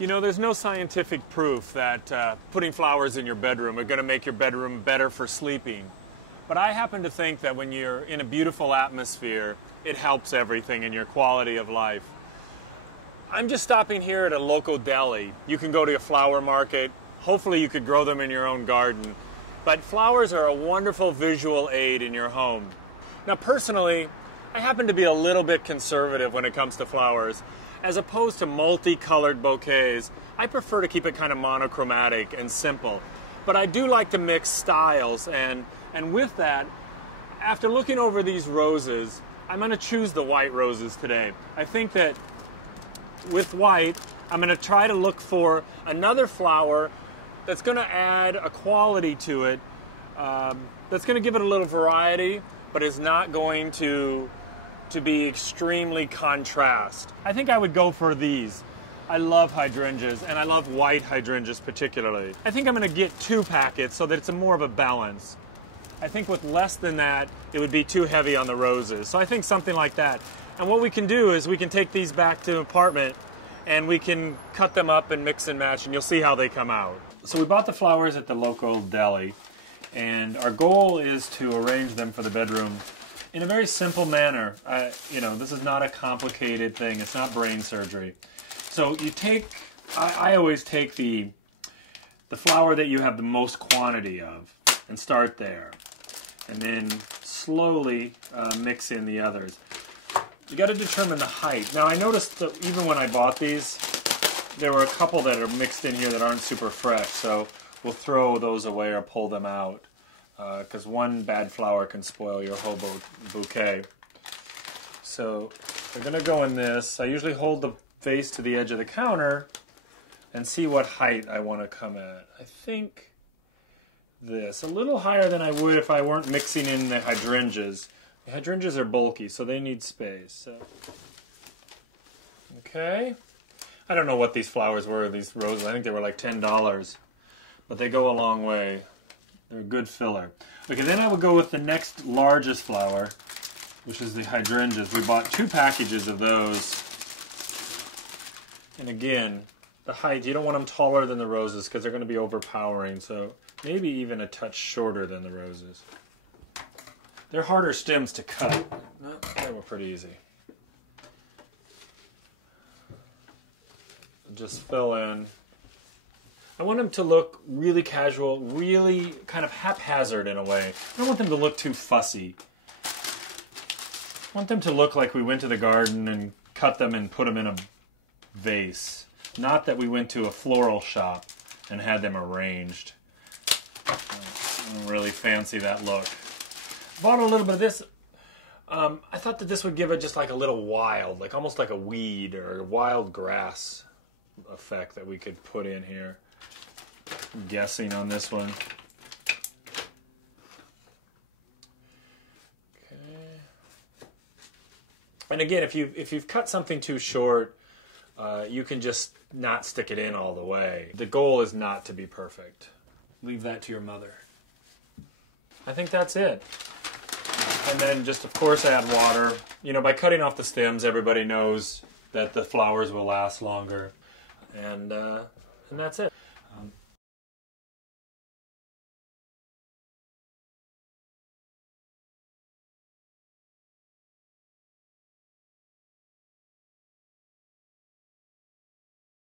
You know, there's no scientific proof that putting flowers in your bedroom are going to make your bedroom better for sleeping. But I happen to think that when you're in a beautiful atmosphere, it helps everything in your quality of life. I'm just stopping here at a local deli. You can go to a flower market. Hopefully you could grow them in your own garden. But flowers are a wonderful visual aid in your home. Now personally, I happen to be a little bit conservative when it comes to flowers. As opposed to multicolored bouquets, I prefer to keep it kind of monochromatic and simple. But I do like to mix styles, and with that, after looking over these roses, I'm going to choose the white roses today. I think that with white, I'm going to try to look for another flower that's going to add a quality to it, that's going to give it a little variety, but is not going to be extremely contrast. I think I would go for these. I love hydrangeas, and I love white hydrangeas particularly. I think I'm going to get 2 packets so that it's more of a balance. I think with less than that, it would be too heavy on the roses. So I think something like that. And what we can do is we can take these back to the apartment and we can cut them up and mix and match, and you'll see how they come out. So we bought the flowers at the local deli, and our goal is to arrange them for the bedroom in a very simple manner. You know, this is not a complicated thing. It's not brain surgery. So you take, I always take the flower that you have the most quantity of and start there. And then slowly mix in the others. You got to determine the height. Now I noticed that even when I bought these, there were a couple that are mixed in here that aren't super fresh. So we'll throw those away or pull them out. Because one bad flower can spoil your whole bouquet. So they're going to go in this. I usually hold the vase to the edge of the counter and see what height I want to come at. I think this. A little higher than I would if I weren't mixing in the hydrangeas. The hydrangeas are bulky, so they need space. So. Okay. I don't know what these flowers were, these roses. I think they were like $10. But they go a long way. They're a good filler. Okay, then I would go with the next largest flower, which is the hydrangeas. We bought 2 packages of those. And again, the height, you don't want them taller than the roses because they're going to be overpowering. So maybe even a touch shorter than the roses. They're harder stems to cut. No, they were pretty easy. Just fill in. I want them to look really casual, really kind of haphazard in a way. I don't want them to look too fussy. I want them to look like we went to the garden and cut them and put them in a vase. Not that we went to a floral shop and had them arranged. I don't really fancy that look. Bought a little bit of this. I thought that this would give it just like a little wild, like almost like a weed or a wild grass effect that we could put in here. I'm guessing on this one. Okay. And again, if you've cut something too short, you can just not stick it in all the way. The goal is not to be perfect. Leave that to your mother. I think that's it. And then just, of course, add water. You know, by cutting off the stems, everybody knows that the flowers will last longer. And that's it.